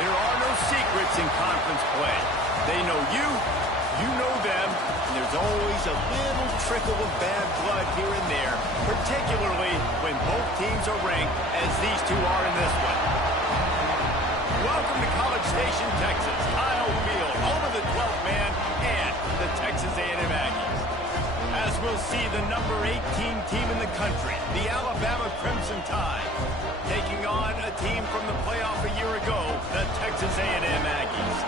There are no secrets in conference play. They know you, you know them, and there's always a little trickle of bad blood here and there, particularly when both teams are ranked as these two are in this one. Welcome to College Station, Texas, Kyle Field, home of the 12th man and the Texas A&M Aggies. As we'll see the number 18 team in the country, the Alabama Crimson Tide, taking on a team from the playoff a year ago, the Texas A&M Aggies.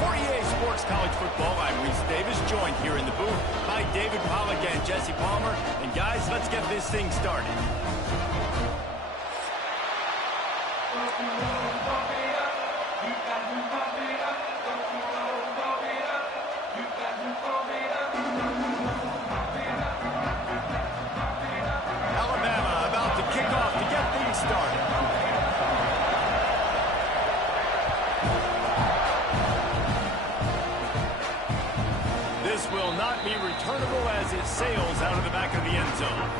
For EA Sports College Football, I'm Reese Davis, joined here in the booth by David Pollack and Jesse Palmer. And guys, let's get this thing started. Alabama about to kick off to get things started. This will not be returnable as it sails out of the back of the end zone.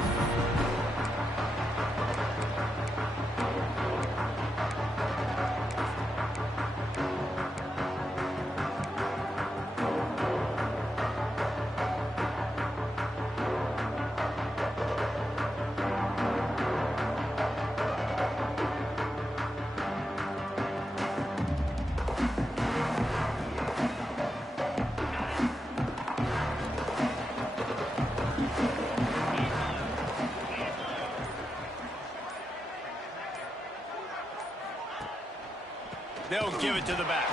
They'll give it to the back.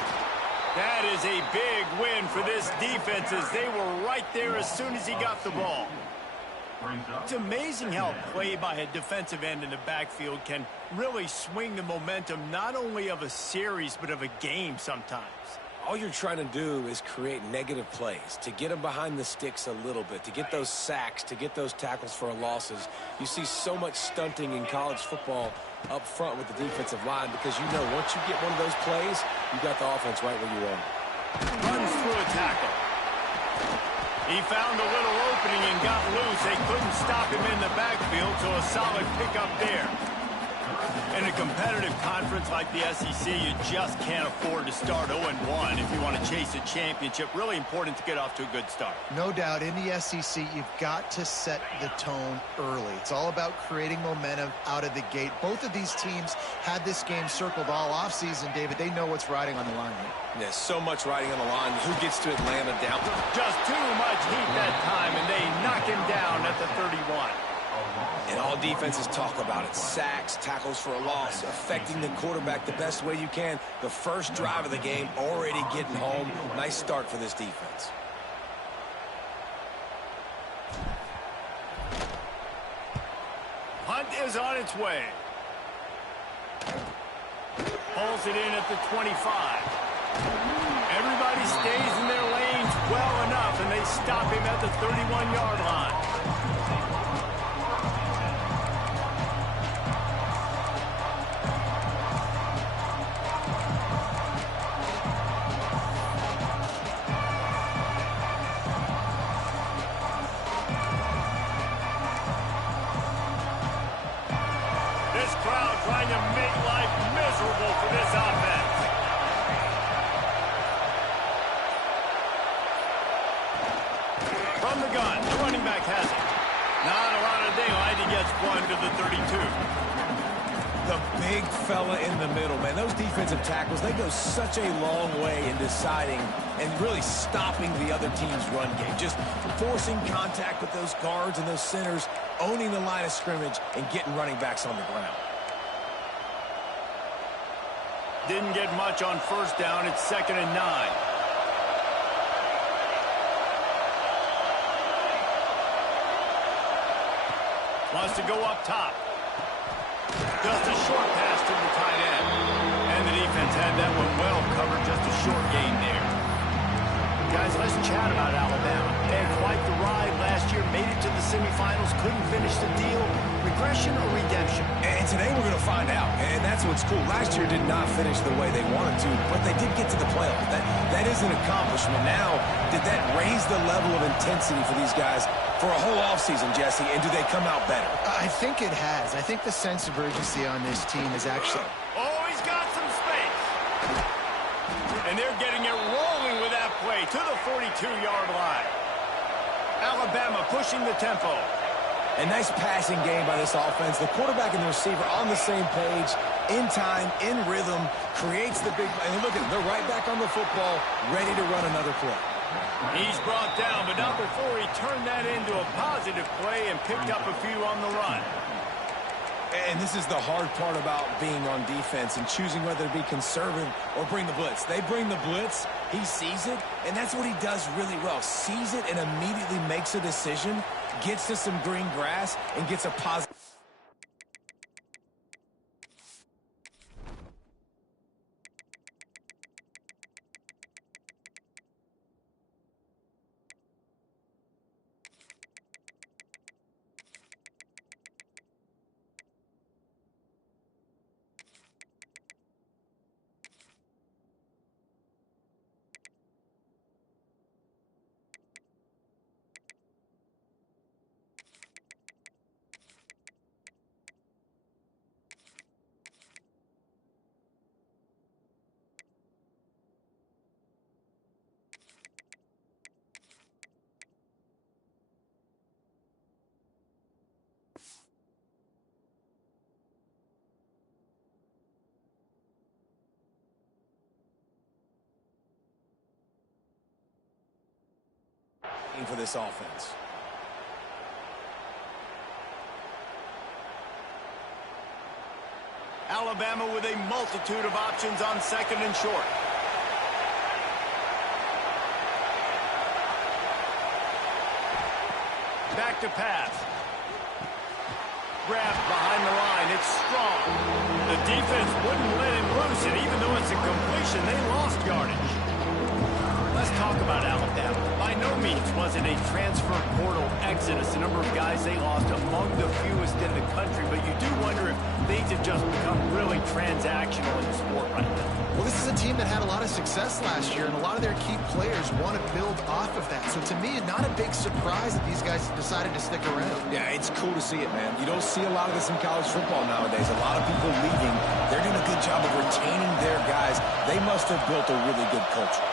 That is a big win for this defense as they were right there as soon as he got the ball. It's amazing how play by a defensive end in the backfield can really swing the momentum not only of a series but of a game sometimes. All you're trying to do is create negative plays, to get them behind the sticks a little bit, to get those sacks, to get those tackles for losses. You see so much stunting in college football up front with the defensive line because you know once you get one of those plays, you got the offense right where you want it. Runs through a tackle. He found a little opening and got loose. They couldn't stop him in the backfield, so a solid pickup there. In a competitive conference like the SEC, you just can't afford to start 0-1 if you want to chase a championship. Really important to get off to a good start. No doubt, in the SEC, you've got to set the tone early. It's all about creating momentum out of the gate. Both of these teams had this game circled all offseason, David. They know what's riding on the line here. There's so much riding on the line. Who gets to Atlanta down? Just too much heat that time, and they knock him down at the 31. And all defenses talk about it. Sacks, tackles for a loss, affecting the quarterback the best way you can. The first drive of the game, already getting home. Nice start for this defense. Hunt is on its way. Pulls it in at the 25. Everybody stays in their lanes well enough, and they stop him at the 31-yard line. Trying to make life miserable for this offense. From the gun, the running back has it. Not a lot of daylight. He gets one to the 32. The big fella in the middle, man. Those defensive tackles, they go such a long way in deciding and really stopping the other team's run game. Just forcing contact with those guards and those centers, owning the line of scrimmage, and getting running backs on the ground. Didn't get much on first down. It's 2nd and 9. Wants to go up top. Just a short pass to the tight end. And the defense had that one well covered. Just a short gain there. Guys, let's chat about Alabama. They had quite the ride last year. Made it to the semifinals. Couldn't finish the deal. Regression or redemption? And today we're going to find out. And that's what's cool. Last year did not finish the way they wanted to, but they did get to the playoffs. That is an accomplishment. Now, did that raise the level of intensity for these guys for a whole offseason, Jesse? And do they come out better? I think it has. I think the sense of urgency on this team is actually... Oh, he's got some space. And they're getting it rolling with that play to the 42-yard line. Alabama pushing the tempo. A nice passing game by this offense. The quarterback and the receiver on the same page, in time, in rhythm, creates the big play. And look at them. They're right back on the football, ready to run another play. He's brought down, but not before he turned that into a positive play and picked up a few on the run. And this is the hard part about being on defense and choosing whether to be conservative or bring the blitz. They bring the blitz, he sees it, and that's what he does really well. Sees it and immediately makes a decision, gets to some green grass, and gets a positive. For this offense. Alabama with a multitude of options on second and short. Back to pass. Grabbed behind the line. It's strong. The defense wouldn't let him loose, and even though it's a completion, they lost yardage. Let's talk about Alabama. By no means was it a transfer portal exodus. The number of guys they lost among the fewest in the country, but you do wonder if things have just become really transactional in the sport right now. Well, this is a team that had a lot of success last year, and a lot of their key players want to build off of that. So to me, not a big surprise that these guys decided to stick around. Yeah, it's cool to see it, man. You don't see a lot of this in college football nowadays. A lot of people leaving. They're doing a good job of retaining their guys. They must have built a really good culture.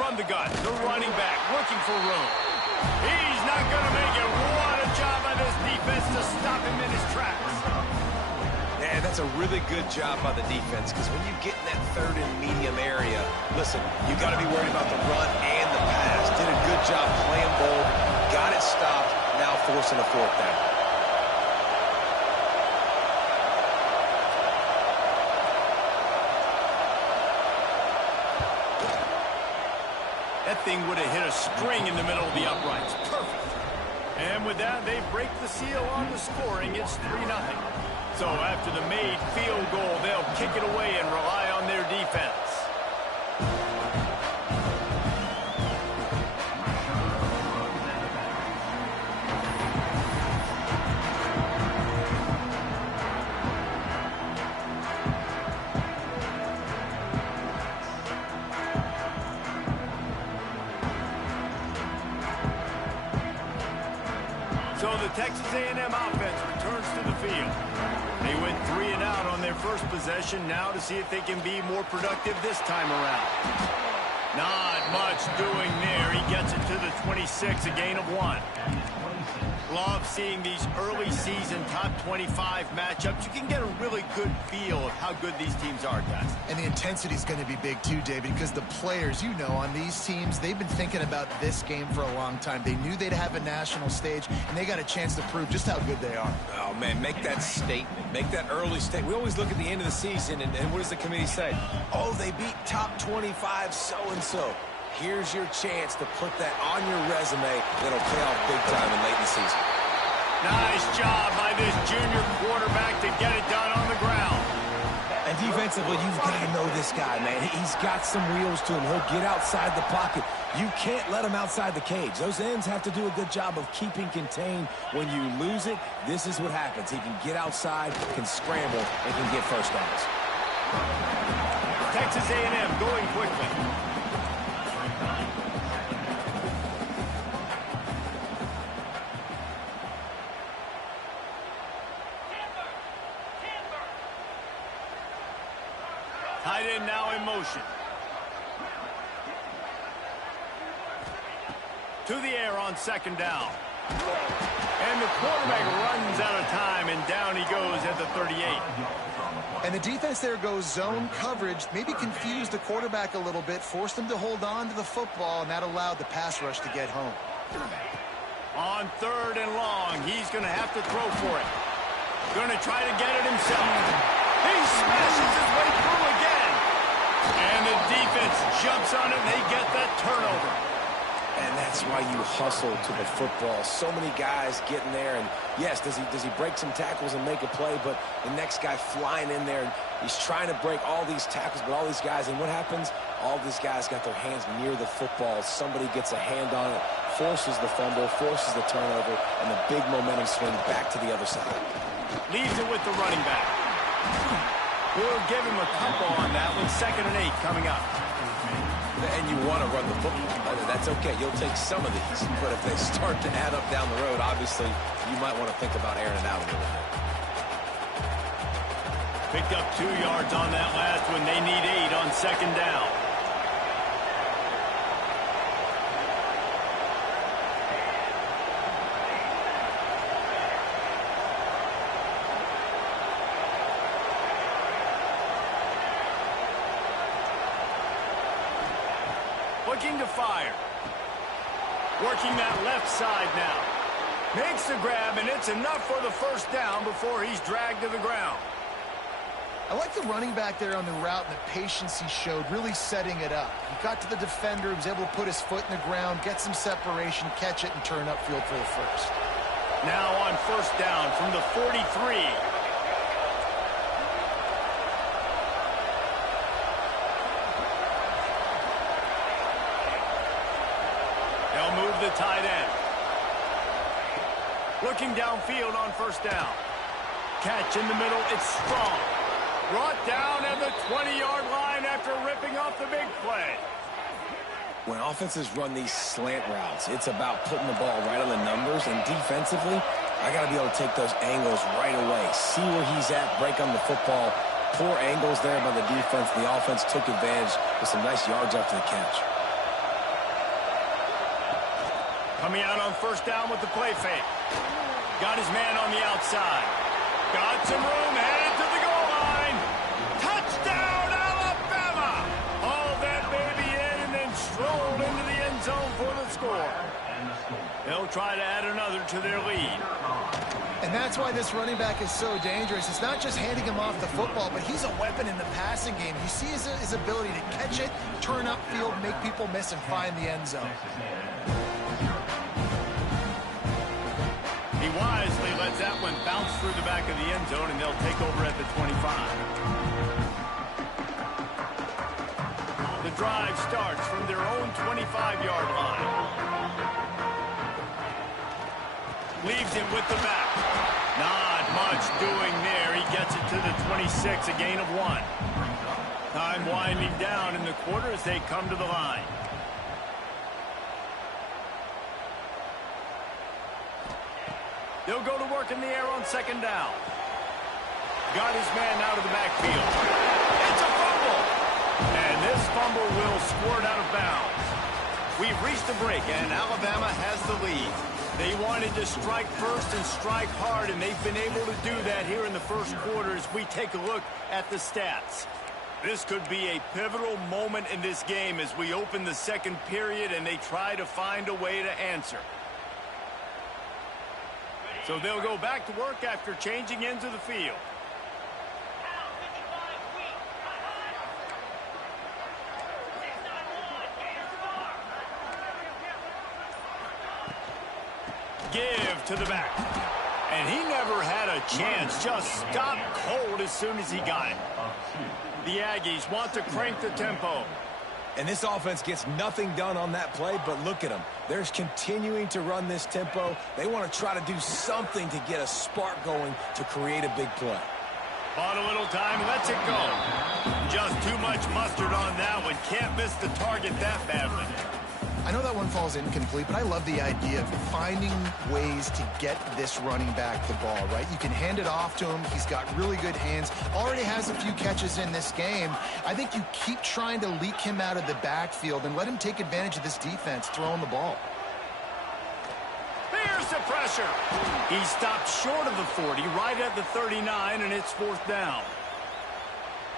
From the gun, the running back looking for room. He's not going to make it. What a job by this defense to stop him in his tracks. Yeah, that's a really good job by the defense, because when you get in that third and medium area, listen, you got to be worried about the run and the pass. Did a good job playing bold, got it stopped, now forcing a fourth down. That thing would have hit a string in the middle of the uprights. Perfect. And with that, they break the seal on the scoring. It's 3-0. So after the made field goal, they'll kick it away and rely on their defense. So the Texas A&M offense returns to the field. They went 3 and out on their first possession. Now to see if they can be more productive this time around. Not much doing there. He gets it to the 26, a gain of 1. Love seeing these early season top 25 matchups. You can get a really good feel of how good these teams are, guys. And the intensity is going to be big too, David, because the players, you know, on these teams, they've been thinking about this game for a long time. They knew they'd have a national stage, and they got a chance to prove just how good they are. Oh, man, make that statement. Make that early statement. We always look at the end of the season, and what does the committee say? Oh, they beat top 25 so-and-so. Here's your chance to put that on your resume that'll pay off big time in late in the season. Nice job by this junior quarterback to get it done on the ground. And defensively, you've got to know this guy, man. He's got some wheels to him. He'll get outside the pocket. You can't let him outside the cage. Those ends have to do a good job of keeping contained. When you lose it, this is what happens. He can get outside, can scramble, and can get first downs. Texas A&M going quickly. Tight end now in motion. To the air on second down. And the quarterback runs out of time, and down he goes at the 38. And the defense there goes zone coverage, maybe confused the quarterback a little bit, forced him to hold on to the football, and that allowed the pass rush to get home. On third and long, he's going to have to throw for it. Going to try to get it himself. He smashes his way through again. And the defense jumps on it, and they get that turnover. And that's why you hustle to the football. So many guys getting there, and yes, does he break some tackles and make a play, but the next guy flying in there, and he's trying to break all these tackles, but all these guys, and what happens? All these guys got their hands near the football. Somebody gets a hand on it, forces the fumble, forces the turnover, and the big momentum swing back to the other side. Leaves it with the running back. We'll give him a couple on that one. 2nd and 8 coming up. And you want to run the football. That's okay. You'll take some of these. But if they start to add up down the road, obviously, you might want to think about airing it out a little bit. Picked up 2 yards on that last one. They need 8 on 2nd down. Looking to fire. Working that left side now. Makes the grab, and it's enough for the first down before he's dragged to the ground. I like the running back there on the route and the patience he showed, really setting it up. He got to the defender, he was able to put his foot in the ground, get some separation, catch it, and turn upfield for the first. Now on first down from the 43. They'll move the tight end. Looking downfield on first down. Catch in the middle, it's strong. Brought down at the 20-yard line after ripping off the big play. When offenses run these slant routes, it's about putting the ball right on the numbers, and defensively, I got to be able to take those angles right away. See where he's at, break on the football. Poor angles there by the defense. The offense took advantage with some nice yards after the catch. Coming out on first down with the play fake. Got his man on the outside. Got some room, headed to the goal line. Touchdown, Alabama! Hauled that baby in and then strolled into the end zone for the score. They'll try to add another to their lead. And that's why this running back is so dangerous. It's not just handing him off the football, but he's a weapon in the passing game. You see his ability to catch it, turn upfield, make people miss, and find the end zone. He wisely lets that one bounce through the back of the end zone, and they'll take over at the 25. The drive starts from their own 25-yard line. Leaves him with the back. Not much doing there. He gets it to the 26, a gain of 1. Time winding down in the quarter as they come to the line. They'll go to work in the air on second down. Got his man out of the backfield. It's a fumble. And this fumble will squirt out of bounds. We've reached the break, and Alabama has the lead. They wanted to strike first and strike hard, and they've been able to do that here in the first quarter as we take a look at the stats. This could be a pivotal moment in this game as we open the second period and they try to find a way to answer. So they'll go back to work after changing into the field. Give to the back. And he never had a chance. Just stopped cold as soon as he got it. The Aggies want to crank the tempo. And this offense gets nothing done on that play, but look at them. They're continuing to run this tempo. They want to try to do something to get a spark going to create a big play. Bought a little time, lets it go. Just too much mustard on that one. Can't miss the target that badly. I know that one falls incomplete, but I love the idea of finding ways to get this running back the ball, right? You can hand it off to him. He's got really good hands. Already has a few catches in this game. I think you keep trying to leak him out of the backfield and let him take advantage of this defense throwing the ball. Here's the pressure. He stopped short of the 40, right at the 39, and it's 4th down.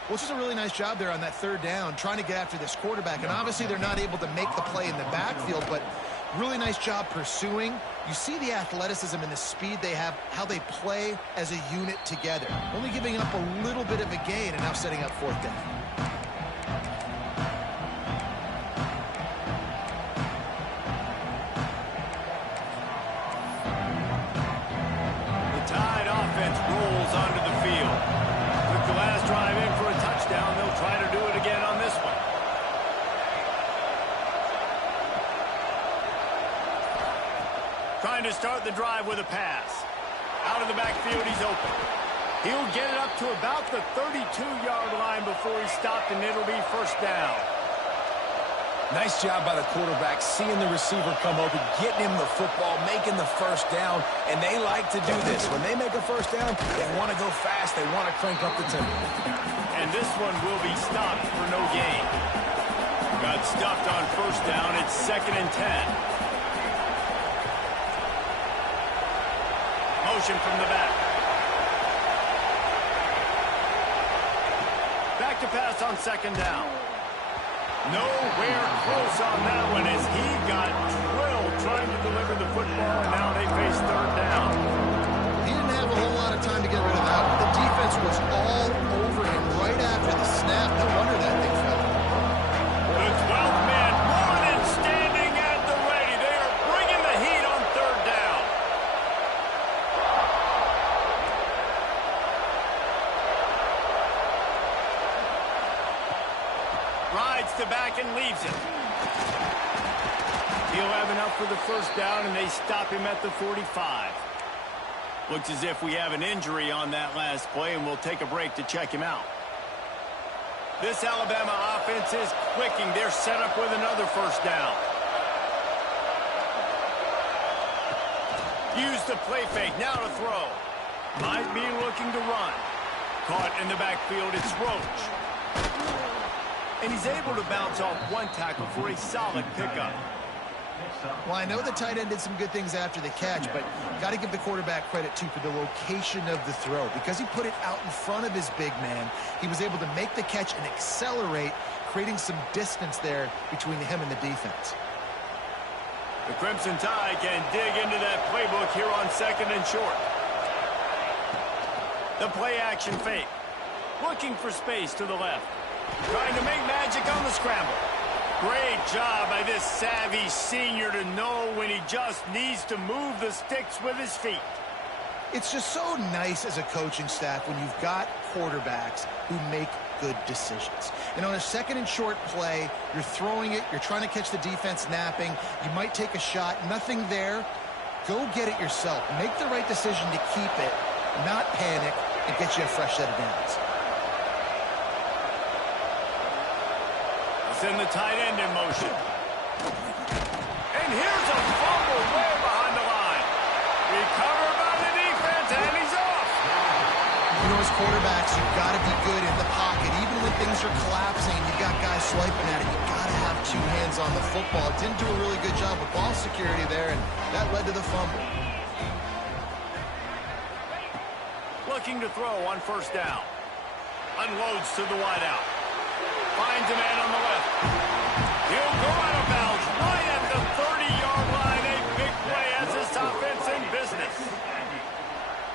Well, it's just a really nice job there on that 3rd down, trying to get after this quarterback. And obviously they're not able to make the play in the backfield, but really nice job pursuing. You see the athleticism and the speed they have, how they play as a unit together. Only giving up a little bit of a gain and now setting up 4th down. The Tide offense rolls onto the field. Took the last drive in for a touchdown. They'll try to do it again on this one. Trying to start the drive with a pass. Out of the backfield, he's open. He'll get it up to about the 32-yard line before he's stopped, and it'll be 1st down. Nice job by the quarterback, seeing the receiver come open, getting him the football, making the 1st down, and they like to do this. When they make a 1st down, they want to go fast, they want to crank up the tempo. And this one will be stopped for no gain. Got stuffed on 1st down. It's 2nd and 10. Motion from the back. Back to pass on 2nd down. Nowhere close on that one as he got drilled trying to deliver the football, and now they face 3rd down. He didn't have a whole lot of time to get rid of that one. The defense was all over him right after the snap. No wonder that thing fell. The 12th man more than standing at the ready. They are bringing the heat on 3rd down. Rides to back and leaves it. He'll have enough for the 1st down, and they stop him at the 45. Looks as if we have an injury on that last play, and we'll take a break to check him out. This Alabama offense is clicking. They're set up with another 1st down. Use the play fake. Now to throw. Might be looking to run. Caught in the backfield. It's Roach. And he's able to bounce off one tackle for a solid pickup. Well, I know the tight end did some good things after the catch, but got to give the quarterback credit, too, for the location of the throw. Because he put it out in front of his big man, he was able to make the catch and accelerate, creating some distance there between him and the defense. The Crimson Tide can dig into that playbook here on 2nd and short. The play-action fake. Looking for space to the left. Trying to make magic on the scramble. Great job by this savvy senior to know when he just needs to move the sticks with his feet. It's just so nice as a coaching staff when you've got quarterbacks who make good decisions. And on a 2nd and short play, you're throwing it, you're trying to catch the defense napping, you might take a shot, nothing there. Go get it yourself. Make the right decision to keep it, not panic, and get you a fresh set of downs. Send the tight end in motion. And here's a fumble way behind the line. Recovered by the defense, and he's off. You know, as quarterbacks, you've got to be good in the pocket. Even when things are collapsing and you've got guys swiping at it, you've got to have 2 hands on the football. Didn't do a really good job with ball security there, and that led to the fumble. Looking to throw on 1st down. Unloads to the wideout. Finds a man on the left. He'll go out of bounds right at the 30-yard line. A big play as this offense in business.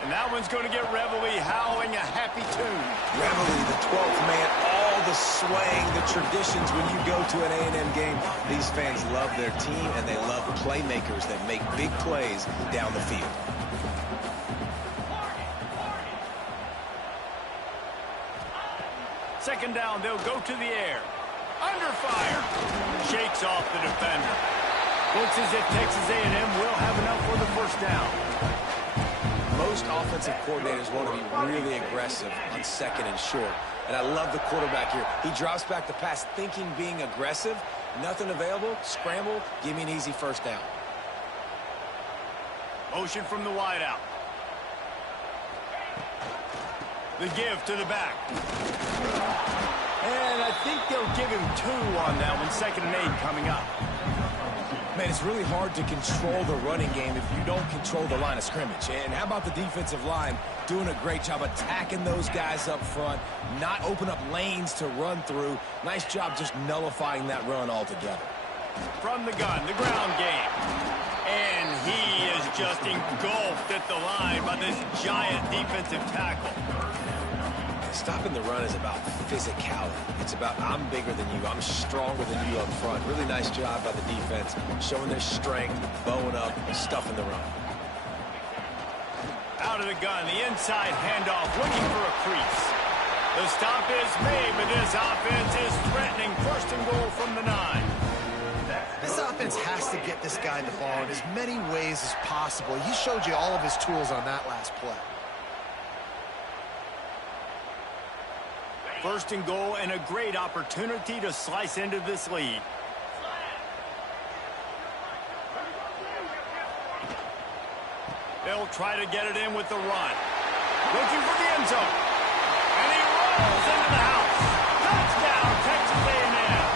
And that one's going to get Reveille howling a happy tune. Reveille, the 12th man, all the swaying, the traditions when you go to an A&M game. These fans love their team, and they love playmakers that make big plays down the field. Second down, they'll go to the air. Under fire. Shakes off the defender. Looks as if Texas A&M will have enough for the 1st down. Most offensive coordinators want to be really aggressive on 2nd and short. And I love the quarterback here. He drops back the pass thinking being aggressive. Nothing available. Scramble. Give me an easy first down. Motion from the wideout. The give to the back. And I think they'll give him 2 on that one. 2nd and 8 coming up. Man, it's really hard to control the running game if you don't control the line of scrimmage. And how about the defensive line doing a great job attacking those guys up front, not open up lanes to run through. Nice job just nullifying that run altogether. From the gun, the ground game. And he is just engulfed at the line by this giant defensive tackle. Stopping the run is about physicality. It's about I'm bigger than you, I'm stronger than you up front. Really nice job by the defense, showing their strength, bowing up, stuffing the run. Out of the gun, the inside handoff, looking for a crease. The stop is made, but this offense is threatening. 1st and goal from the 9. This offense has to get this guy the ball in as many ways as possible. He showed you all of his tools on that last play. 1st and goal, and a great opportunity to slice into this lead. They'll try to get it in with the run. Looking for the end zone. And he rolls into the house. Touchdown, Texas A&M.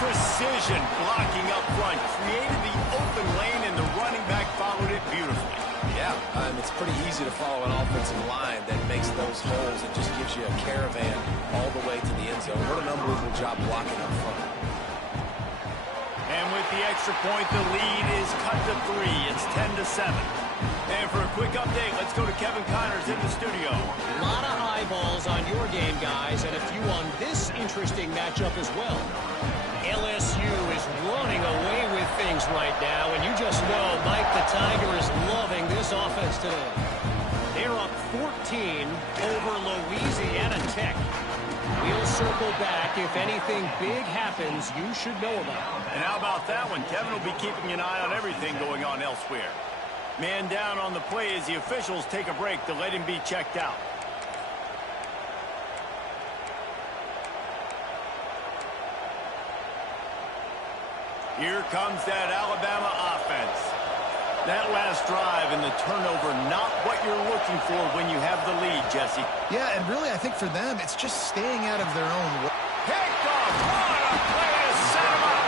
Precision blocking up front. Created the open lane, and the running back followed it beautifully. Yeah, it's pretty easy to follow an offensive line that makes those holes. It just gives you a caravan all the way to the end zone. What an unbelievable job blocking up front. And with the extra point, the lead is cut to 3. It's 10-7. And for a quick update, let's go to Kevin Connors in the studio. A lot of eyeballs on your game, guys, and a few on this interesting matchup as well. LSU is running away with things right now, and you just know Mike the Tiger is loving this offense today. They're up 14 over Louisiana Tech. We'll circle back. If anything big happens, you should know about it. And how about that one? Kevin will be keeping an eye on everything going on elsewhere. Man down on the play as the officials take a break to let him be checked out. Here comes that Alabama offense. That last drive and the turnover, not what you're looking for when you have the lead, Jesse. Yeah, and really, I think for them, it's just staying out of their own way. Picked off. What a play to set him up.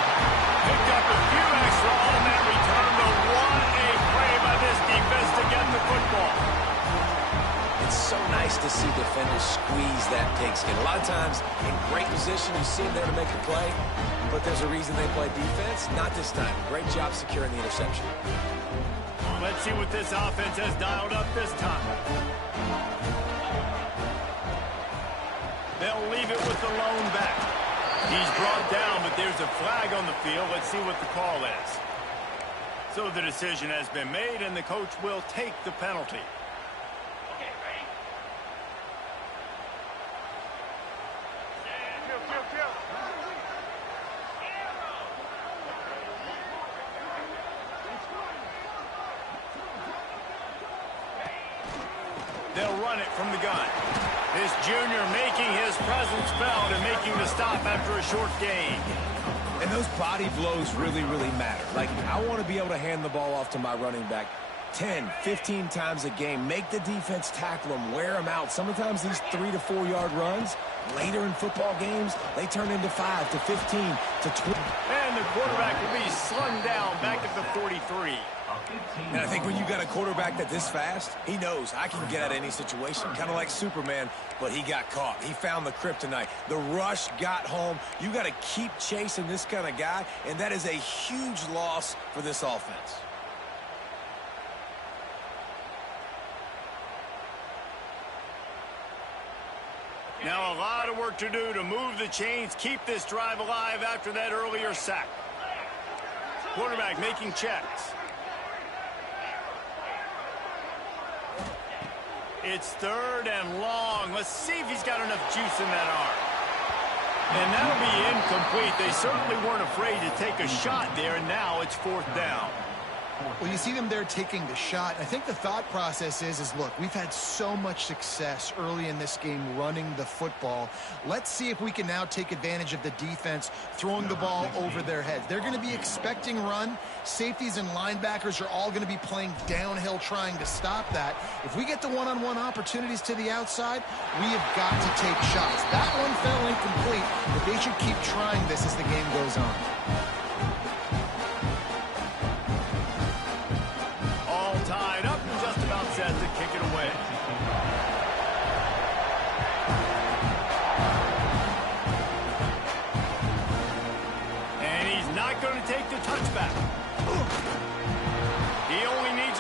Picked up a few extra on that return, but what a play by this defense to get the football. It's so nice to see defenders squeeze that pigskin. A lot of times, in great position, you see them there to make the play, but there's a reason they play defense. Not this time. Great job securing the interception. Let's see what this offense has dialed up this time. They'll leave it with the lone back. He's brought down, but there's a flag on the field. Let's see what the call is. So the decision has been made, and the coach will take the penalty. They'll run it from the gun. This junior making his presence felt and making the stop after a short gain. And those body blows really, really matter. Like, I want to be able to hand the ball off to my running back 10, 15 times a game. Make the defense tackle them, wear them out. Sometimes these 3 to 4 yard runs, later in football games, they turn into 5 to 15 to 20. And the quarterback will be slung down back at the 43. And I think when you got a quarterback that this fast, he knows I can get out of any situation. Kind of like Superman, but he got caught. He found the kryptonite. The rush got home. You got to keep chasing this kind of guy, and that is a huge loss for this offense. Now a lot of work to do to move the chains, keep this drive alive after that earlier sack. Quarterback making checks. It's 3rd and long. Let's see if he's got enough juice in that arm. And that'll be incomplete. They certainly weren't afraid to take a shot there, and now it's 4th down. Well, you see them there taking the shot. I think the thought process is look, we've had so much success early in this game running the football. Let's see if we can now take advantage of the defense throwing the ball over their heads. They're going to be expecting run. Safeties and linebackers are all going to be playing downhill trying to stop that. If we get the one-on-one opportunities to the outside, we have got to take shots. That one fell incomplete, but they should keep trying this as the game goes on.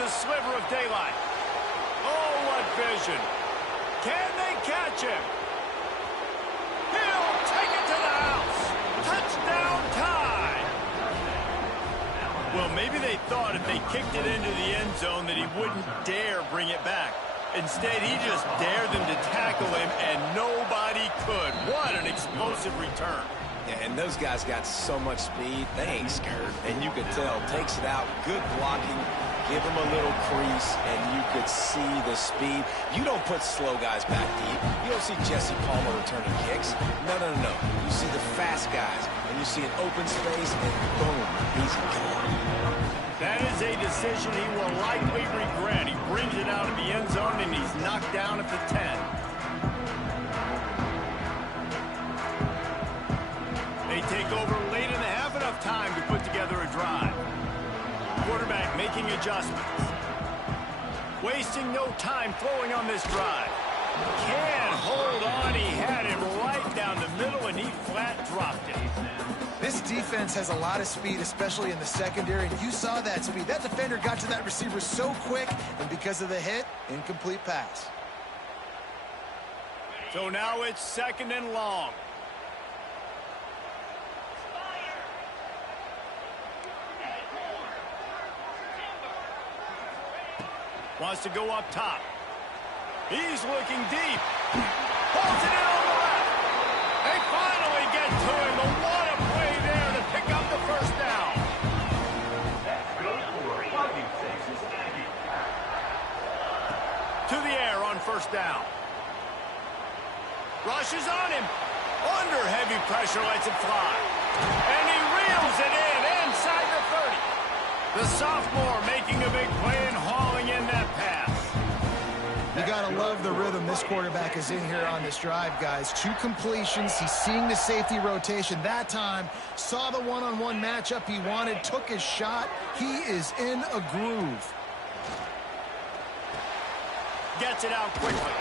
Sliver of daylight. Oh, what vision. Can they catch him? He'll take it to the house. Touchdown time. Well, maybe they thought if they kicked it into the end zone that he wouldn't dare bring it back. Instead, he just dared them to tackle him, and nobody could. What an explosive return. Yeah, and those guys got so much speed, they ain't scared. And you could tell, takes it out, good blocking, give him a little crease, and you could see the speed. You don't put slow guys back deep. You don't see Jesse Palmer returning kicks. No. You see the fast guys, and you see an open space, and boom, he's gone. That is a decision he will likely regret. He brings it out of the end zone, and he's knocked down at the 10. They take over late in the half, enough time to put together a drive. Quarterback making adjustments. Wasting no time throwing on this drive. Can't hold on. He had him right down the middle, and he flat dropped it. This defense has a lot of speed, especially in the secondary, and you saw that speed. That defender got to that receiver so quick, and because of the hit, incomplete pass. So now it's 2nd and long. Wants to go up top. He's looking deep. Holds it in on the left. They finally get to him, but what a play there to pick up the first down. To the air on first down. Rushes on him. Under heavy pressure, lets it fly. And he reels it in inside the 30. The sophomore making a big play and hauling in that pass. You got to love the rhythm this quarterback is in here on this drive, guys. 2 completions. He's seeing the safety rotation that time. Saw the one-on-one matchup he wanted. Took his shot. He is in a groove. Gets it out quickly.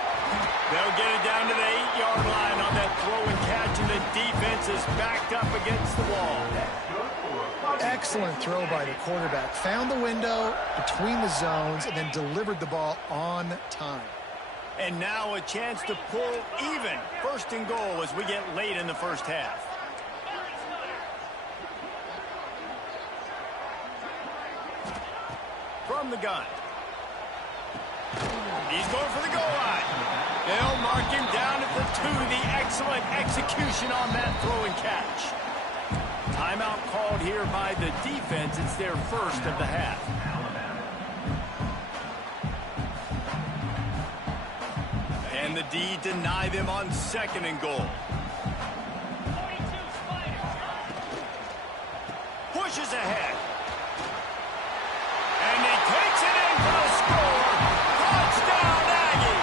They'll get it down to the 8-yard line on that throw and catch, and the defense is backed up against the wall. Excellent throw by the quarterback. Found the window between the zones and then delivered the ball on time. And now a chance to pull even. 1st and goal as we get late in the first half. From the gun. He's going for the goal line. They'll mark him down at the 2. The excellent execution on that throw and catch. Timeout called here by the defense. It's their first of the half. And the D deny them on 2nd and goal. Pushes ahead. And he takes it in for a score. Touchdown, Aggie!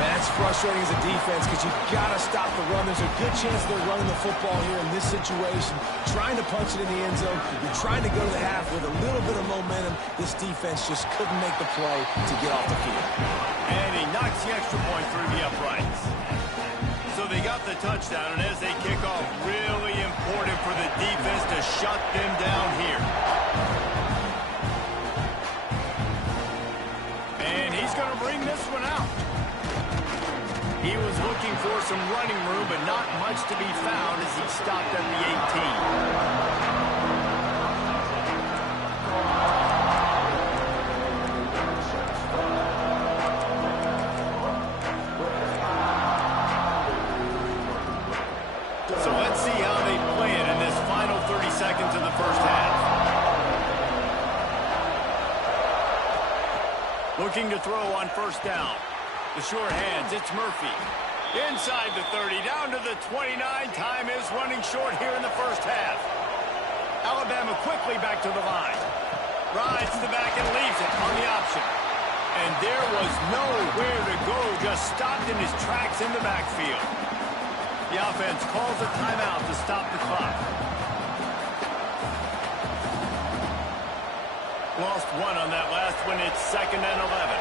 Man, it's frustrating as a defense because you've got to stop the run. There's a good chance they're running the football here in this situation. Trying to punch it in the end zone. You're trying to go to the half with a little bit of momentum. This defense just couldn't make the play to get off the field. And he knocks the extra point through the uprights. So they got the touchdown, and as they kick off, really important for the defense to shut them down here. And he's going to bring this one out. He was looking for some running room, but not much to be found as he stopped at the 18. So let's see how they play it in this final 30 seconds of the first half. Looking to throw on first down. The sure hands, it's Murphy. Inside the 30, down to the 29. Time is running short here in the first half. Alabama quickly back to the line. Rides the back and leaves it on the option. And there was nowhere to go, just stopped in his tracks in the backfield. The offense calls a timeout to stop the clock. Lost one on that last one. It's 2nd and 11.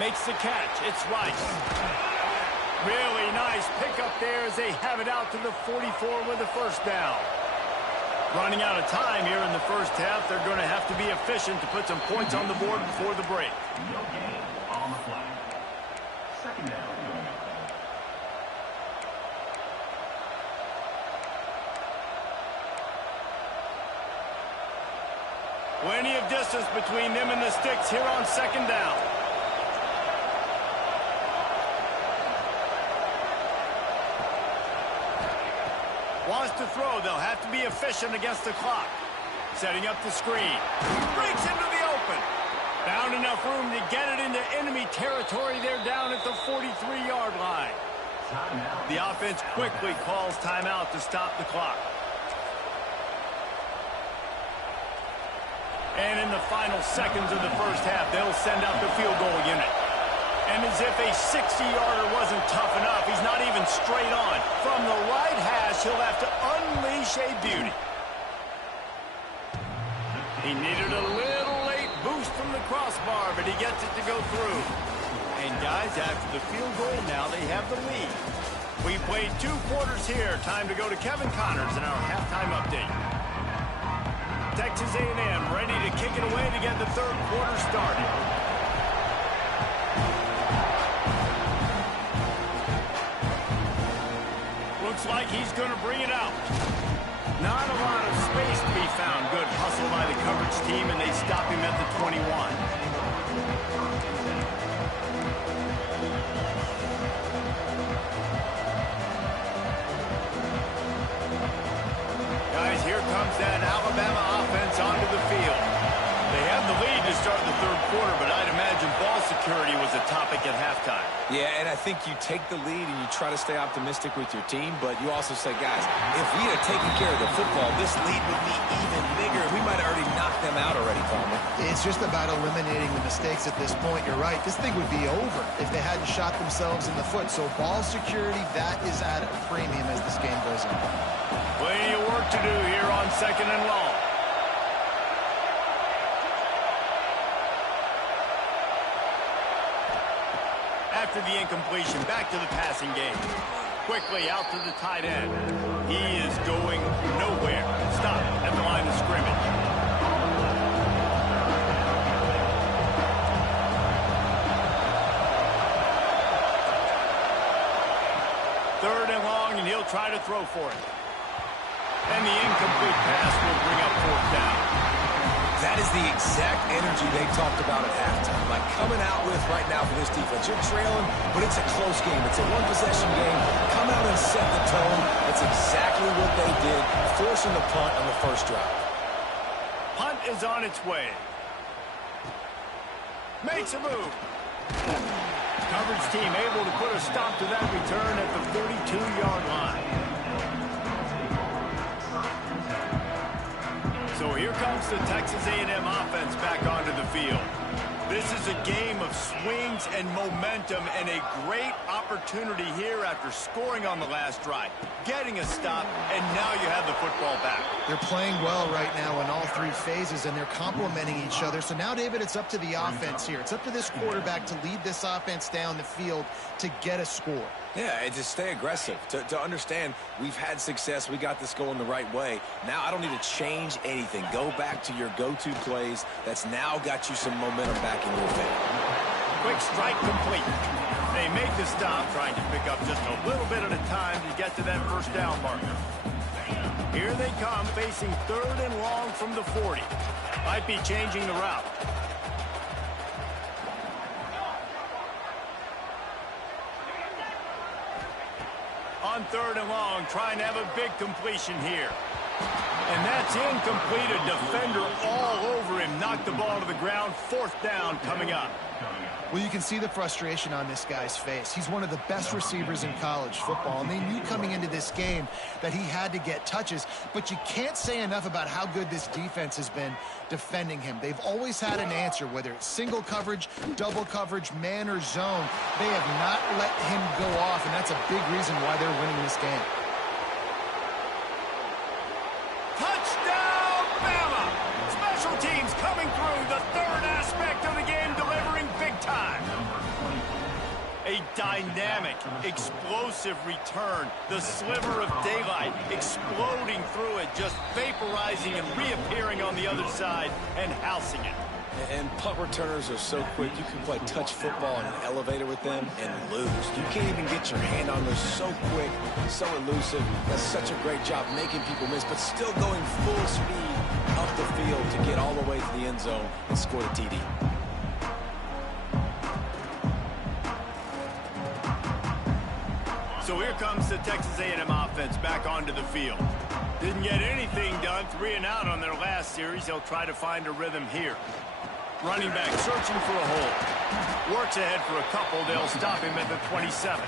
Makes the catch. It's Rice. Really nice pickup there as they have it out to the 44 with a first down. Running out of time here in the first half. They're going to have to be efficient to put some points on the board before the break. On the flag. 2nd down. Plenty of distance between them and the sticks here on 2nd down. Wants to throw. They'll have to be efficient against the clock. Setting up the screen. Breaks into the open. Found enough room to get it into enemy territory. They're down at the 43-yard line. The offense quickly calls timeout to stop the clock. And in the final seconds of the first half, they'll send out the field goal unit. And as if a 60-yarder wasn't tough enough, he's not even straight on. From the right hash, he'll have to unleash a beauty. He needed a little late boost from the crossbar, but he gets it to go through. And guys, after the field goal, now they have the lead. We played 2 quarters here. Time to go to Kevin Connors in our halftime update. Texas A&M ready to kick it away to get the 3rd quarter started. Looks like he's going to bring it out. Not a lot of space to be found. Good hustle by the coverage team, and they stop him at the 21. Guys, here comes that Alabama offense onto the field. They have the lead to start the 3rd quarter, but I'd imagine ball security was a topic at halftime. Yeah, and I think you take the lead and you try to stay optimistic with your team, but you also say, guys, if we had taken care of the football, this lead would be even bigger. We might have already knocked them out already, Palmer. It's just about eliminating the mistakes at this point. You're right. This thing would be over if they hadn't shot themselves in the foot. So ball security, that is at a premium as this game goes on. Plenty of work to do here on 2nd and long. After the incompletion, back to the passing game. Quickly out to the tight end. He is going nowhere. Stop at the line of scrimmage. Third and long, and he'll try to throw for it. And the incomplete pass will bring up 4th down. That is the exact energy they talked about at halftime. Like coming out with right now for this defense. You're trailing, but it's a close game. It's a one-possession game. Come out and set the tone. That's exactly what they did, forcing the punt on the first drive. Punt is on its way. Makes a move. Coverage team able to put a stop to that return at the 42-yard line. So here comes the Texas A&M offense back onto the field. This is a game of swings and momentum and a great opportunity here after scoring on the last drive, getting a stop, and now you have the football back. They're playing well right now in all 3 phases, and they're complementing each other. So now, David, it's up to the offense here. It's up to this quarterback to lead this offense down the field to get a score. Yeah, and to stay aggressive, to understand we've had success, we got this going the right way. Now I don't need to change anything. Go back to your go-to plays. That's now got you some momentum back in your favor. Quick strike complete. They make the stop, trying to pick up just a little bit at a time to get to that first down marker. Here they come, facing 3rd and long from the 40. Might be changing the route. On 3rd and long, trying to have a big completion here. And that's incomplete. A defender all over him. Knocked the ball to the ground. 4th down coming up. Well, you can see the frustration on this guy's face. He's one of the best receivers in college football, and they knew coming into this game that he had to get touches, but you can't say enough about how good this defense has been defending him. They've always had an answer, whether it's single coverage, double coverage, man or zone. They have not let him go off, and that's a big reason why they're winning this game. Touchdown, Bama! Special teams coming through, the 3rd aspect of the game, delivering big time. A dynamic, explosive return. The sliver of daylight exploding through it, just vaporizing and reappearing on the other side and housing it. And punt returners are so quick. You can play touch football in an elevator with them and lose. You can't even get your hand on them. So quick, so elusive. Does such a great job making people miss, but still going full speed up the field to get all the way to the end zone and score the TD. So here comes the Texas A&M offense back onto the field. Didn't get anything done. 3 and out on their last series. They'll try to find a rhythm here. Running back searching for a hole. Works ahead for a couple. They'll stop him at the 27.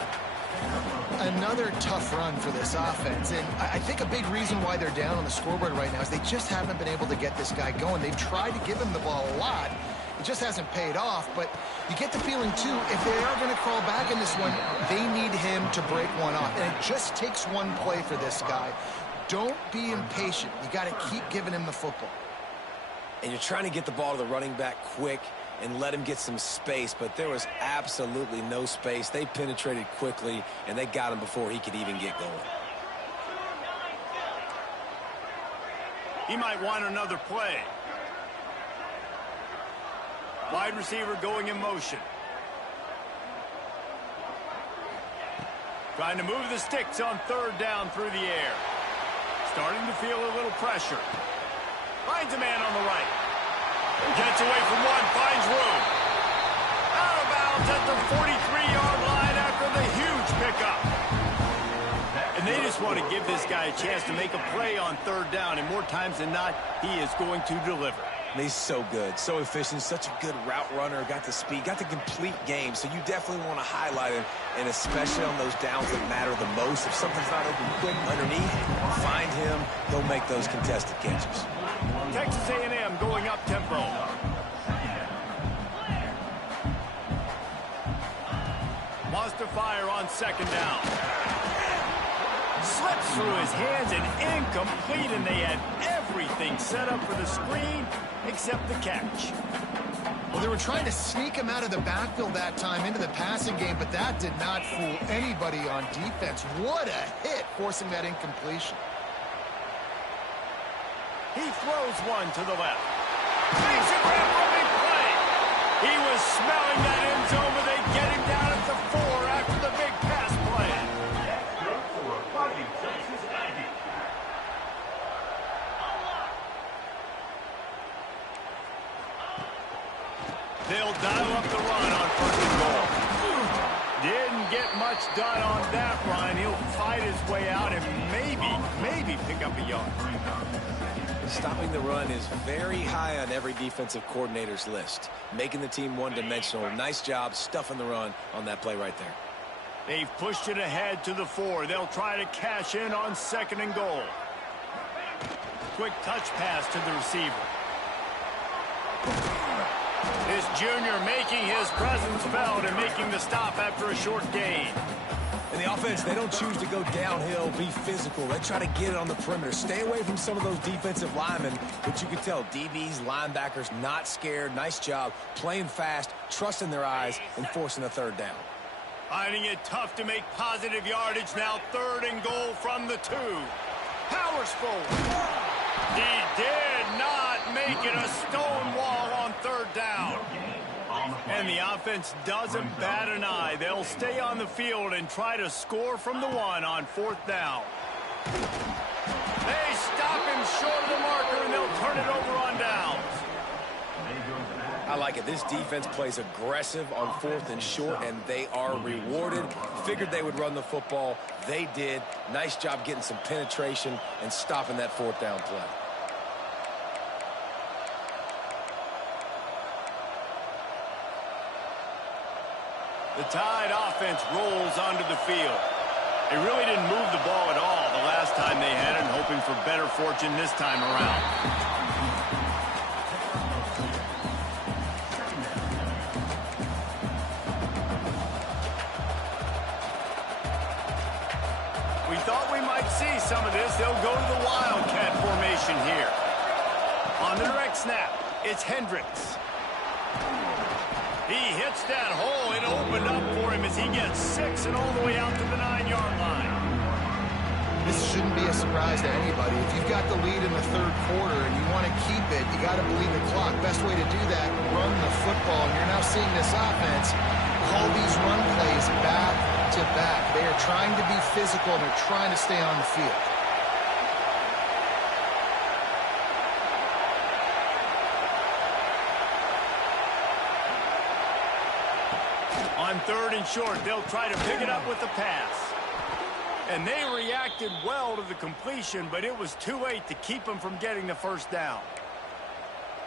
Another tough run for this offense, and I think a big reason why they're down on the scoreboard right now is they just haven't been able to get this guy going. They've tried to give him the ball a lot. It just hasn't paid off, but you get the feeling, too, if they are going to crawl back in this one, they need him to break one off, and it just takes one play for this guy. Don't be impatient. You got to keep giving him the football. And you're trying to get the ball to the running back quick and let him get some space, but there was absolutely no space. They penetrated quickly, and they got him before he could even get going. He might want another play. Wide receiver going in motion. Trying to move the sticks on 3rd down through the air. Starting to feel a little pressure. Finds a man on the right. Gets away from one, finds room. Out of bounds at the 43-yard line after the huge pickup. And they just want to give this guy a chance to make a play on 3rd down, and more times than not, he is going to deliver. And he's so good, so efficient, such a good route runner, got the speed, got the complete game, so you definitely want to highlight him, and especially on those downs that matter the most. If something's not open quick underneath, find him, he'll make those contested catches. Texas A&M going up tempo. Wants to fire on 2nd down. Slips through his hands and incomplete, and they had everything set up for the screen except the catch. Well, they were trying to sneak him out of the backfield that time into the passing game, but that did not fool anybody on defense. What a hit, forcing that incompletion. He throws one to the left. Makes it right for a big play. He was smelling that end zone, but they get him down at the 4 after the big pass play. They'll dial up the run on 1st and goal. Didn't get much done on that run. He'll fight his way out and maybe pick up a yard. Stopping the run is very high on every defensive coordinator's list. Making the team one-dimensional. Nice job stuffing the run on that play right there. They've pushed it ahead to the 4. They'll try to cash in on 2nd and goal. Quick touch pass to the receiver. This junior making his presence felt and making the stop after a short gain. And the offense, they don't choose to go downhill, be physical. They try to get it on the perimeter. Stay away from some of those defensive linemen, but you can tell DBs, linebackers, not scared. Nice job playing fast, trusting their eyes, and forcing a 3rd down. Finding it tough to make positive yardage now. 3rd and goal from the 2. Powers forward. He did not make it a stone wall on 3rd down. And the offense doesn't bat an eye. They'll stay on the field and try to score from the 1 on 4th down. They stop him short of the marker, and they'll turn it over on downs. I like it. This defense plays aggressive on 4th and short, and they are rewarded. figured they would run the football. They did. Nice job getting some penetration and stopping that fourth down play. The Tide offense rolls onto the field. They really didn't move the ball at all the last time they had it, hoping for better fortune this time around. We thought we might see some of this. They'll go to the Wildcat formation here. On the direct snap, it's Hendricks. He hits that hole. It opened up for him as he gets 6 and all the way out to the 9-yard line. This shouldn't be a surprise to anybody. If you've got the lead in the third quarter and you want to keep it, you got to bleed the clock. Best way to do that, run the football. And you're now seeing this offense call these run plays back to back. They are trying to be physical and they're trying to stay on the field. On 3rd and short, they'll try to pick it up with the pass. And they reacted well to the completion, but it was too late to keep them from getting the first down.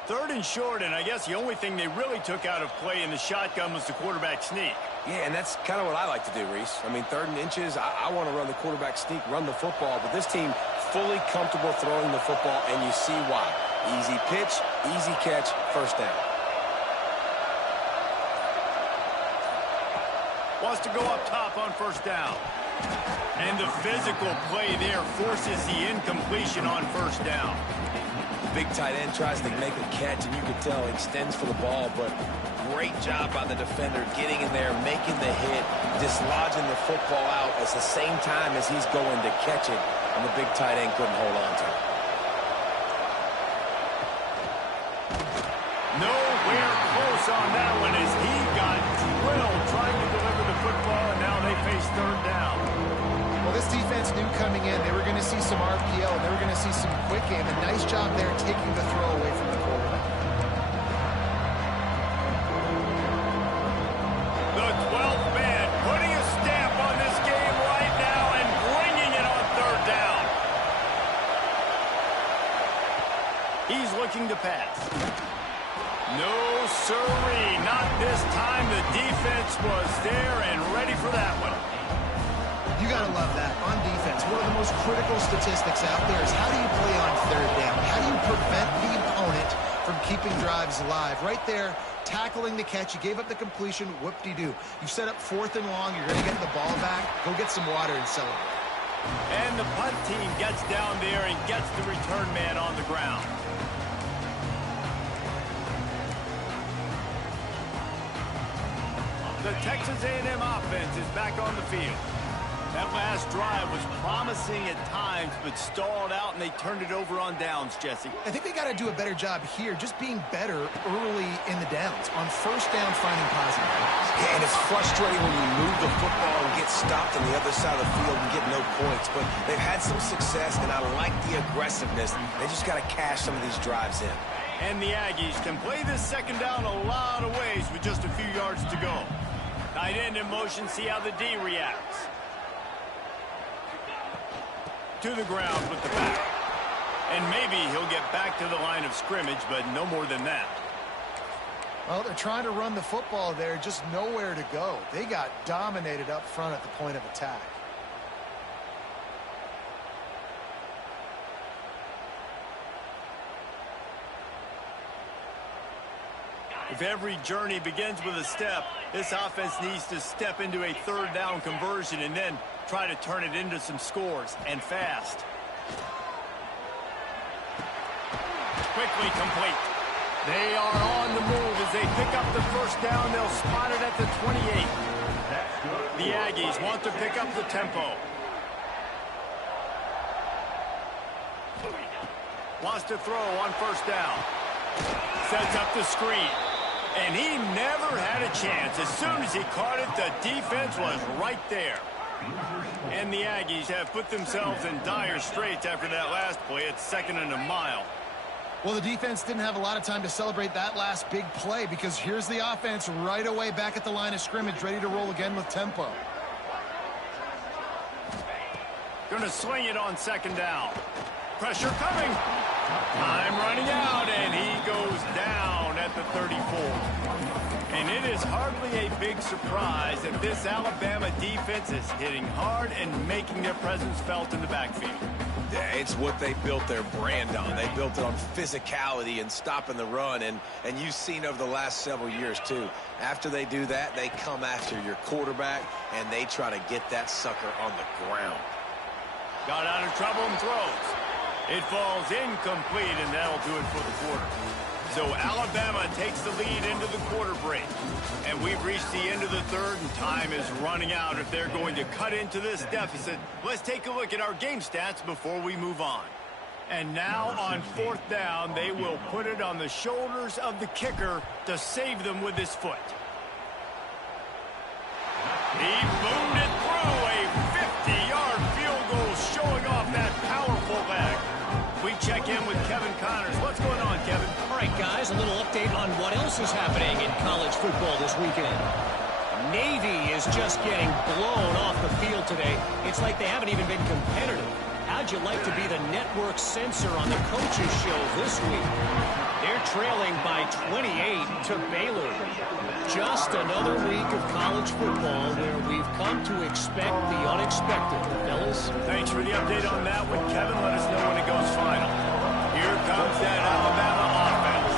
3rd and short, and I guess the only thing they really took out of play in the shotgun was the quarterback sneak. Yeah, and that's kind of what I like to do, Reese. I mean, 3rd and inches, I want to run the quarterback sneak, run the football, but this team fully comfortable throwing the football, and you see why. Easy pitch, easy catch, first down. Wants to go up top on first down. And the physical play there forces the incompletion on first down. Big tight end tries to make a catch, and you can tell he extends for the ball, but great job by the defender getting in there, making the hit, dislodging the football out at the same time as he's going to catch it, and the big tight end couldn't hold on to it. Nowhere close on that one as he got drilled trying to deliver the football, and now they face 3rd down. Well, this defense knew coming in they were going to see some RPO, and they were going to see some quick game. A nice job there taking the throw away from the quarterback. The 12th man putting a stamp on this game right now and bringing it on 3rd down. He's looking to pass. No, sirree, not this time. The defense was there and ready for that one. You got to love that on defense. One of the most critical statistics out there is how do you play on 3rd down? How do you prevent the opponent from keeping drives alive? Right there, tackling the catch. You gave up the completion. Whoop-de-doo. You set up 4th and long. You're going to get the ball back. Go get some water and celebrate. And the punt team gets down there and gets the return man on the ground. The Texas A&M offense is back on the field. That last drive was promising at times, but stalled out, and they turned it over on downs, Jesse. I think they got to do a better job here, just being better early in the downs. On first down, finding positive plays. Yeah, and it's frustrating when you move the football and get stopped on the other side of the field and get no points. But they've had some success, and I like the aggressiveness. They just got to cash some of these drives in. And the Aggies can play this second down a lot of ways with just a few yards to go. Tight end in motion, see how the D reacts. To the ground with the back. And maybe he'll get back to the line of scrimmage, but no more than that. Well, they're trying to run the football there, just nowhere to go. They got dominated up front at the point of attack. If every journey begins with a step, this offense needs to step into a 3rd down conversion and then try to turn it into some scores, and fast. Quickly complete. They are on the move as they pick up the first down. They'll spot it at the 28. The Aggies want to pick up the tempo. Wants to throw on first down. Sets up the screen. And he never had a chance. As soon as he caught it, the defense was right there. And the Aggies have put themselves in dire straits after that last play. It's 2nd and a mile. Well, the defense didn't have a lot of time to celebrate that last big play because here's the offense right away back at the line of scrimmage, ready to roll again with tempo. Going to sling it on second down. Pressure coming. Time running out, and he goes down at the 34. And it is hardly a big surprise that this Alabama defense is hitting hard and making their presence felt in the backfield. Yeah, it's what they built their brand on. They built it on physicality and stopping the run, and you've seen over the last several years, too. After they do that, they come after your quarterback, and they try to get that sucker on the ground. Got out of trouble and throws. It falls incomplete, and that'll do it for the quarter. So Alabama takes the lead into the quarter break. And we've reached the end of the third, and time is running out if they're going to cut into this deficit. Let's take a look at our game stats before we move on. And now on fourth down, they will put it on the shoulders of the kicker to save them with his foot. He boomed it through, a 50-yard field goal showing off that powerful leg. We check in with Kevin Connors. What's going on, Kevin? All right, guys, a little update on what else is happening in college football this weekend. Navy is just getting blown off the field today. It's like they haven't even been competitive. How'd you like to be the network censor on the coaches show this week? They're trailing by 28 to Baylor. Just another week of college football where we've come to expect the unexpected, fellas. Thanks for the update on that one, Kevin. Let us know when it goes final. Here comes that Alabama offense.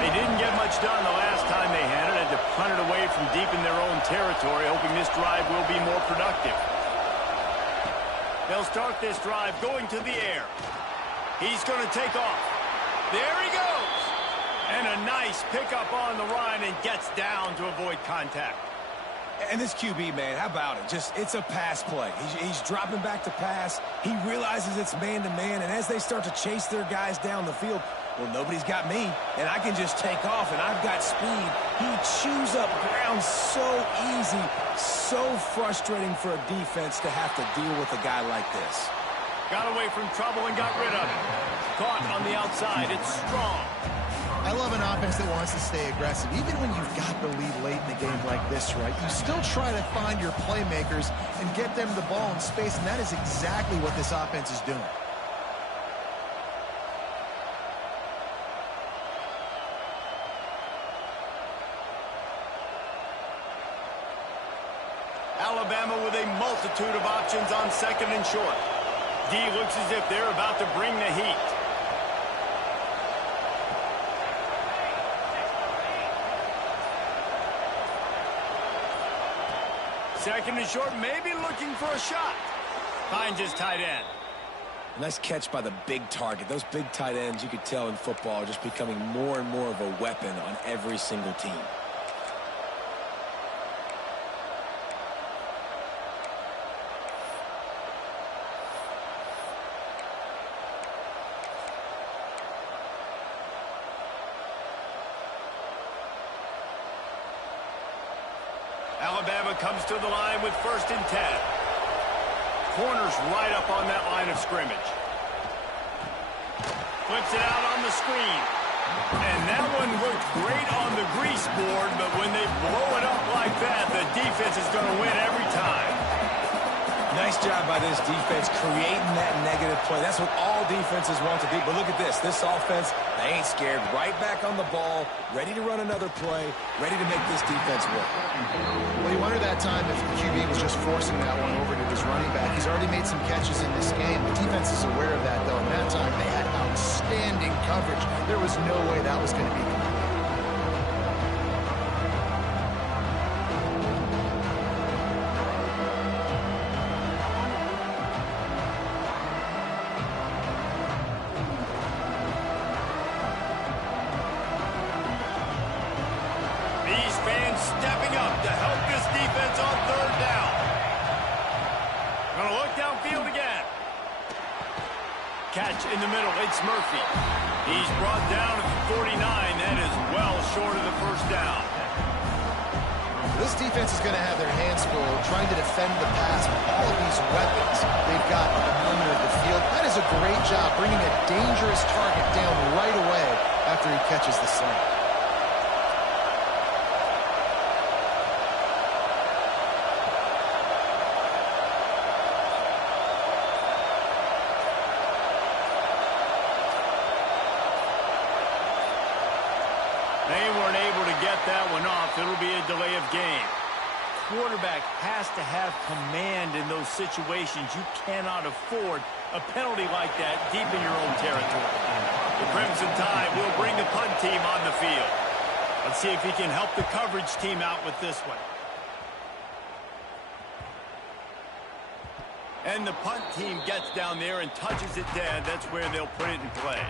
They didn't get much done the last time they had it. Had to punt it away from deep in their own territory, hoping this drive will be more productive. They'll start this drive going to the air. He's going to take off. There he goes. And a nice pickup on the run, and gets down to avoid contact. And this QB, man, how about it? It's a pass play. He's dropping back to pass. He realizes it's man-to-man, and as they start to chase their guys down the field, well, nobody's got me, and I can just take off, and I've got speed. He chews up ground so easy, so frustrating for a defense to have to deal with a guy like this. Got away from trouble and got rid of it. Caught on the outside. It's Strong. I love an offense that wants to stay aggressive. Even when you've got the lead late in the game like this, right, you still try to find your playmakers and get them the ball in space, and that is exactly what this offense is doing. Alabama with a multitude of options on second and short. D looks as if they're about to bring the heat. Second and short, maybe looking for a shot. Finds his tight end. Nice catch by the big target. Those big tight ends, you could tell in football, are just becoming more and more of a weapon on every single team. Alabama comes to the line with 1st and 10. Corners right up on that line of scrimmage. Flips it out on the screen. And that one looked great on the grease board, but when they blow it up like that, the defense is going to win every time. Nice job by this defense creating that negative play. That's what all defenses want to do. But look at this. This offense, they ain't scared. Right back on the ball, ready to run another play, ready to make this defense work. Well, you wonder that time if the QB was just forcing that one over to his running back. He's already made some catches in this game. The defense is aware of that, though. And that time, they had outstanding coverage. There was no way that was going to be complete. Stepping up to help this defense on 3rd down. Gonna look downfield again. Catch in the middle. It's Murphy. He's brought down at the 49. That is well short of the 1st down. This defense is going to have their hands full trying to defend the pass with all of these weapons they've got on the perimeter of the field. That is a great job bringing a dangerous target down right away after he catches the slant. game. Quarterback has to have command in those situations. You cannot afford a penalty like that deep in your own territory. The Crimson Tide will bring the punt team on the field. Let's see if he can help the coverage team out with this one. And the punt team gets down there and touches it dead. That's where they'll put it in play.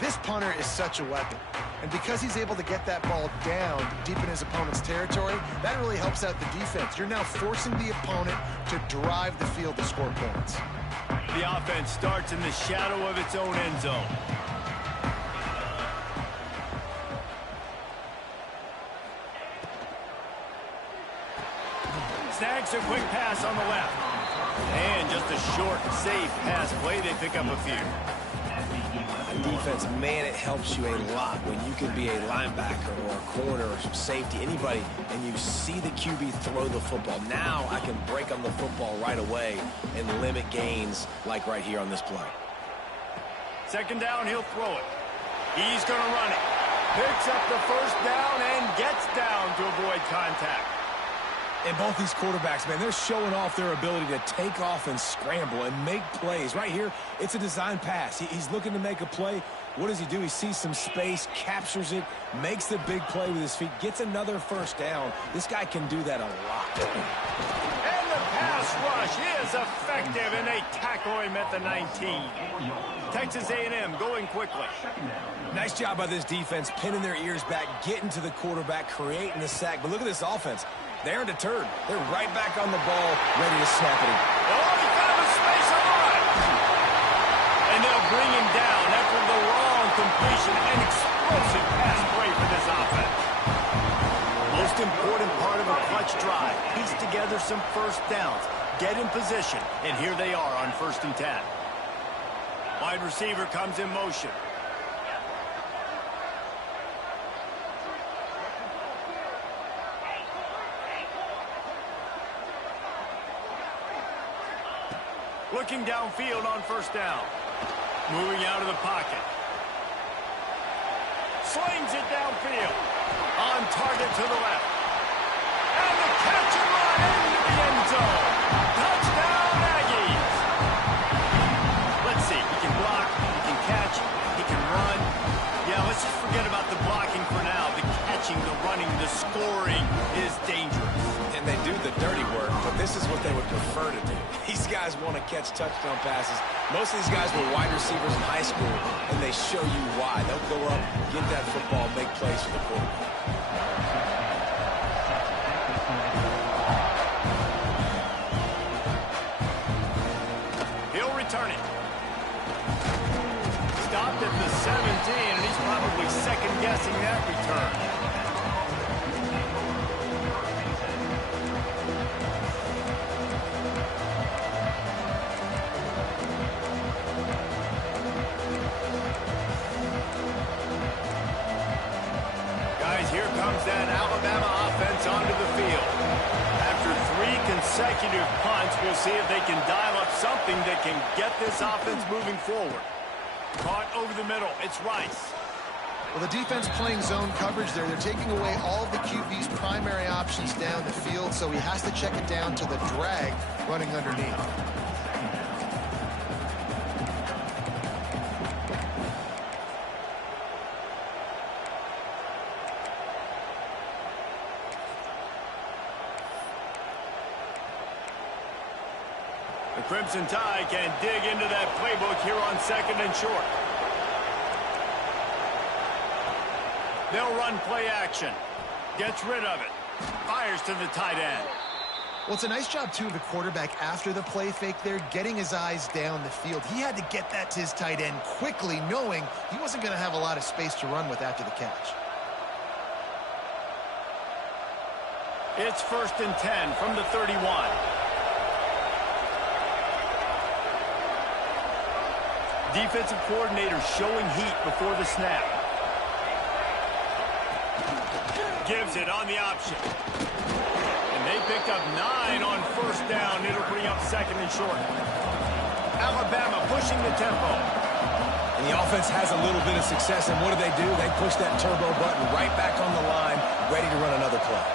This punter is such a weapon. And because he's able to get that ball down deep in his opponent's territory, that really helps out the defense. You're now forcing the opponent to drive the field to score points. The offense starts in the shadow of its own end zone. Snags a quick pass on the left. And just a short, safe pass play. They pick up a few. Defense, man, it helps you a lot when you can be a linebacker or a corner or some safety, anybody, and you see the QB throw the football. Now I can break on the football right away and limit gains like right here on this play. Second down, he'll throw it. He's going to run it. Picks up the first down and gets down to avoid contact. And both these quarterbacks, man, they're showing off their ability to take off and scramble and make plays. Right here, it's a design pass. He's looking to make a play. What does he do? He sees some space, captures it, makes the big play with his feet, gets another first down. This guy can do that a lot. And the pass rush is effective, and they tackle him at the 19. Texas A&M going quickly. Nice job by this defense, pinning their ears back, getting to the quarterback, creating the sack. But look at this offense. They aren't deterred. They're right back on the ball, ready to snap it. Oh, he found a space on the right. And they'll bring him down after the long completion. An explosive pass play for this offense. Most important part of a clutch drive. Piece together some first downs. Get in position. And here they are on 1st and 10. Wide receiver comes in motion. Looking downfield on 1st down. Moving out of the pocket. Slings it downfield. On target to the left. And the catch and run into the end zone. Touchdown, Aggies. Let's see. He can block. He can catch. He can run. Yeah, let's just forget about the blocking for now. The catching, the running, the scoring is dangerous. And they do the dirty work, but this is what they would prefer to do. These guys want to catch touchdown passes. Most of these guys were wide receivers in high school, and they show you why. They'll go up, get that football, make plays for the quarterback. He'll return it. Stopped at the 17, and he's probably second-guessing that return. Here comes that Alabama offense onto the field. After 3 consecutive punts, we'll see if they can dial up something that can get this offense moving forward. Caught over the middle. It's Rice. Well, the defense playing zone coverage there. They're taking away all of the QB's primary options down the field, so he has to check it down to the drag running underneath. The Crimson Tide can dig into that playbook here on 2nd and short. They'll run play action. Gets rid of it. Fires to the tight end. Well, it's a nice job, too, of the quarterback after the play fake there, getting his eyes down the field. He had to get that to his tight end quickly, knowing he wasn't going to have a lot of space to run with after the catch. It's 1st and 10 from the 31. Defensive coordinator showing heat before the snap. Gives it on the option. And they pick up 9 on 1st down. It'll bring up 2nd and short. Alabama pushing the tempo. And the offense has a little bit of success, and what do? They push that turbo button right back on the line, ready to run another play.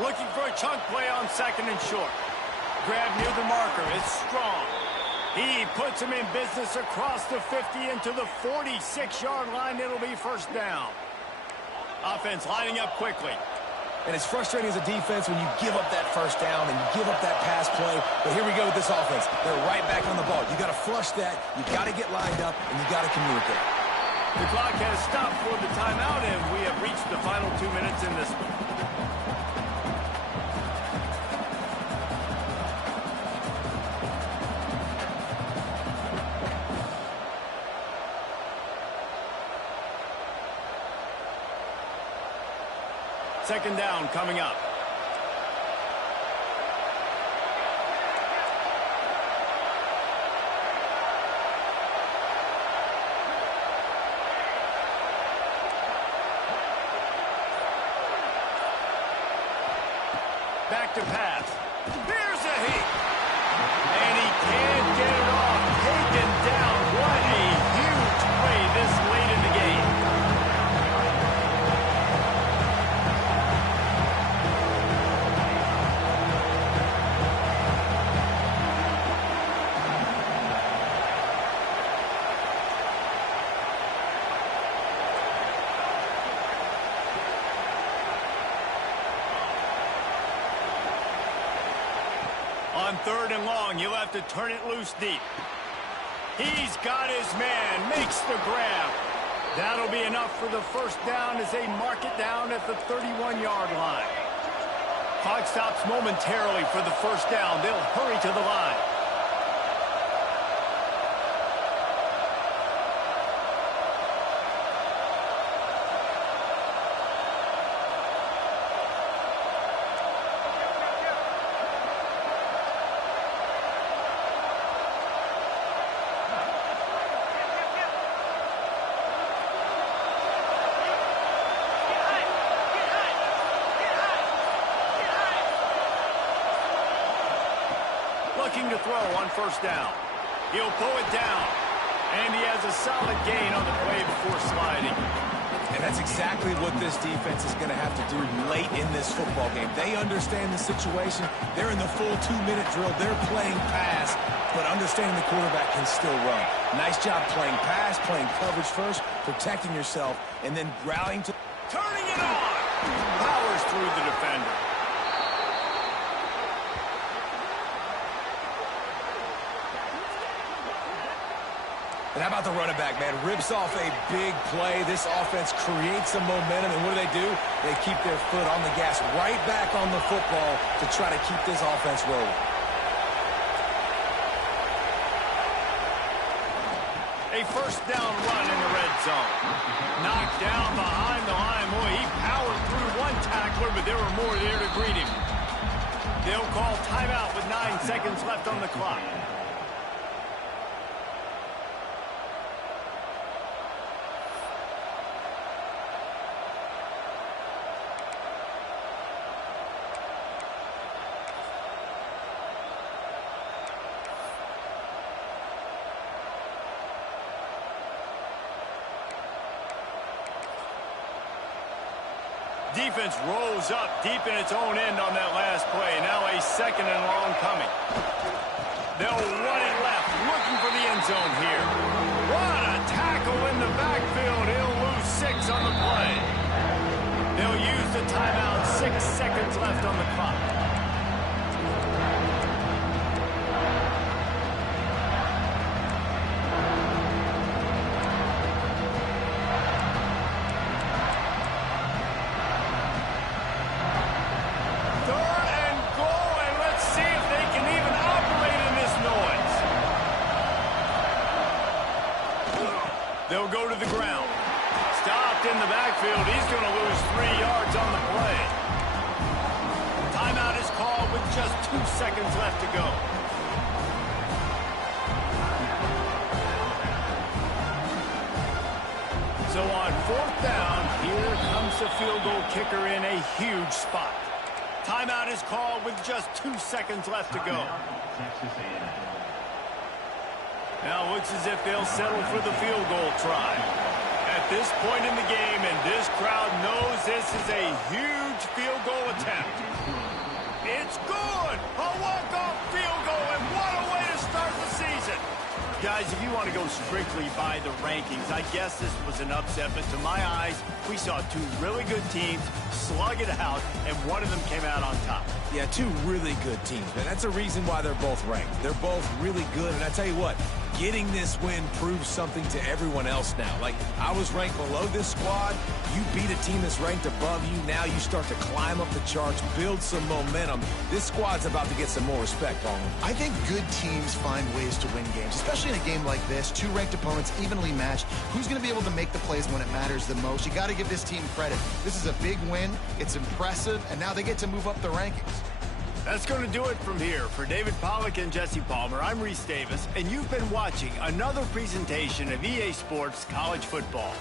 Looking for a chunk play on 2nd and short. Grab near the marker. It's strong. He puts him in business across the 50 into the 46-yard line. It'll be first down. Offense lining up quickly. And it's frustrating as a defense when you give up that first down and you give up that pass play. But here we go with this offense. They're right back on the ball. You got to flush that. You got to get lined up, and you got to communicate. The clock has stopped for the timeout, and we have reached the final 2 minutes in this one. Second down coming up. Back to pass. Here's a heat. And he can't get it off. Taken down. What a huge play this late in the game. On 3rd and long, you'll have to turn it loose deep. He's got his man, makes the grab. That'll be enough for the first down as they mark it down at the 31-yard line. Clock stops momentarily for the first down. They'll hurry to the line. Looking to throw on first down. He'll pull it down. And he has a solid gain on the play before sliding. And that's exactly what this defense is going to have to do late in this football game. They understand the situation. They're in the full 2-minute drill. They're playing pass, but understanding the quarterback can still run. Nice job playing pass, playing coverage first, protecting yourself, and then rallying to... Turning it on! Powers through the defender. And how about the running back, man? Rips off a big play. This offense creates some momentum, and what do? They keep their foot on the gas, right back on the football to try to keep this offense rolling. A first down run in the red zone. Knocked down behind the line. Boy, he powered through one tackler, but there were more there to greet him. They'll call timeout with 9 seconds left on the clock. Defense rolls up deep in its own end on that last play. Now a 2nd and long coming. They'll run it left, looking for the end zone here. What a tackle in the backfield. He'll lose 6 on the play. They'll use the timeout. 6 seconds left on the clock. They'll go to the ground. Stopped in the backfield. He's going to lose 3 yards on the play. Timeout is called with just 2 seconds left to go. So on 4th down, here comes the field goal kicker in a huge spot. Timeout is called with just 2 seconds left to go. Now looks as if they'll settle for the field goal try. At this point in the game, and this crowd knows as this is a huge field goal attempt. It's good! A walk-off field goal, and what a way to start the season! Guys, if you want to go strictly by the rankings, I guess this was an upset, but to my eyes, we saw two really good teams slug it out, and one of them came out on top. Yeah, two really good teams, man. That's a reason why they're both ranked. They're both really good, and I tell you what, getting this win proves something to everyone else now. Like, I was ranked below this squad. You beat a team that's ranked above you. Now you start to climb up the charts, build some momentum. This squad's about to get some more respect, Paul. I think good teams find ways to win games, especially in a game like this. Two ranked opponents, evenly matched. Who's going to be able to make the plays when it matters the most? You got to give this team credit. This is a big win. It's impressive, and now they get to move up the rankings. That's going to do it from here. For David Pollack and Jesse Palmer, I'm Reese Davis, and you've been watching another presentation of EA Sports College Football.